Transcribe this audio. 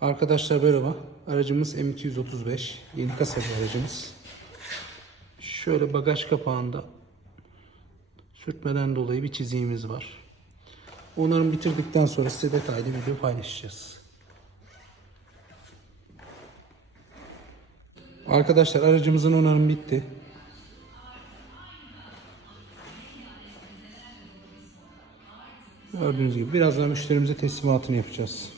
Arkadaşlar merhaba. Aracımız M235. Yeni kasa bir aracımız. Şöyle bagaj kapağında sürtmeden dolayı bir çiziğimiz var. Onarım bitirdikten sonra size detaylı video paylaşacağız. Arkadaşlar aracımızın onarımı bitti. Gördüğünüz gibi birazdan müşterimize teslimatını yapacağız.